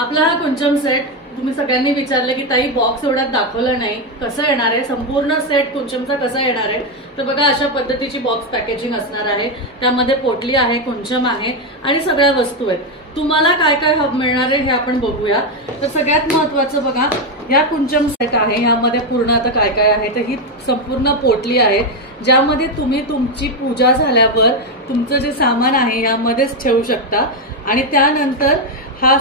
आपला हा कुंचम सेट तुम्ही सगळ्यांनी विचारलं की ताई बॉक्स एवढ्यात दाखवलं नाही, कसं येणार आहे, संपूर्ण सेट कुंचमचा कसा येणार आहे. तर बघा अशा पद्धतीची बॉक्स पॅकेजिंग असणार आहे. त्यामध्ये पोटली आहे, कुंचम आहे आणि सगळ्या वस्तू आहेत. तुम्हाला काय काय मिळणार आहे हे आपण बघूया. तर सगळ्यात महत्वाचं बघा, या कुंचम सेट आहे, यामध्ये पूर्ण आता काय काय आहे. तर ही संपूर्ण पोटली आहे ज्यामध्ये तुम्ही तुमची पूजा झाल्यावर तुमचं जे सामान आहे यामध्येच ठेवू शकता. आणि त्यानंतर हा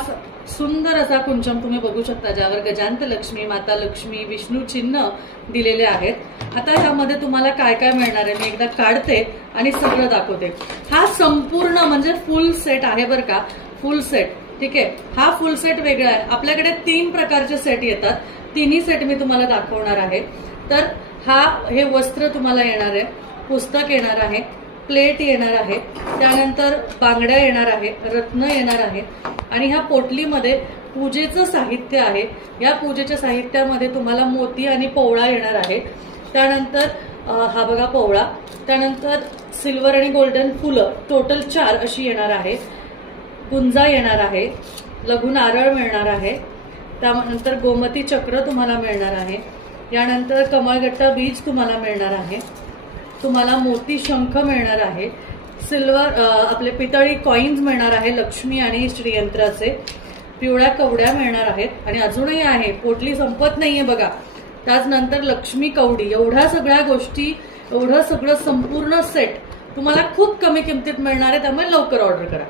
सुंदर असा कुंचम तुम्ही बघू शकता ज्यावर गजांत लक्ष्मी, माता लक्ष्मी, विष्णू चिन्ह दिलेले आहेत. आता ह्यामध्ये तुम्हाला काय काय मिळणार आहे मी एकदा काढते आणि सगळं दाखवते. हा संपूर्ण म्हणजे फुल सेट आहे बरं का, फुल सेट. ठीक आहे, हा फुल सेट वेगळा आहे. आपल्याकडे 3 प्रकारचे सेट येतात, तिन्ही सेट मी तुम्हाला दाखवणार आहे. तर हे वस्त्र तुम्हाला येणार आहे, पुस्तक येणार आहे, प्लेट येणार आहे, त्यानंतर बांगड्या येणार आहे, रत्न येणार आहे आणि ह्या पोटलीमध्ये पूजेचं साहित्य आहे. या पूजेच्या साहित्यामध्ये तुम्हाला मोती आणि पोवळा येणार आहे. त्यानंतर हा बघा पोवळा, त्यानंतर सिल्वर आणि गोल्डन फुलं टोटल 4 अशी येणार आहे. गुंजा येणार आहे, लघु नारळ मिळणार आहे, त्यानंतर गोमती चक्र तुम्हाला मिळणार आहे, यानंतर कमळगट्टा बीज तुम्हाला मिळणार आहे, तुम्हाला मोती शंख मिळणार आहे, सिल्वर आपले पितळी कॉइन्स मिळणार आहे लक्ष्मी आणि श्रीयंत्राचे, पिवळ्या कवड्या मिळणार आहेत आणि अजूनही आहे, पोटली संपत नाहीये बघा. त्यानंतर लक्ष्मी कवडी, एवढ्या सगळ्या गोष्टी, एवढं सगळं संपूर्ण सेट तुम्हाला खूप कमी किमतीत मिळणार आहे. त्यामुळे लवकर ऑर्डर करा.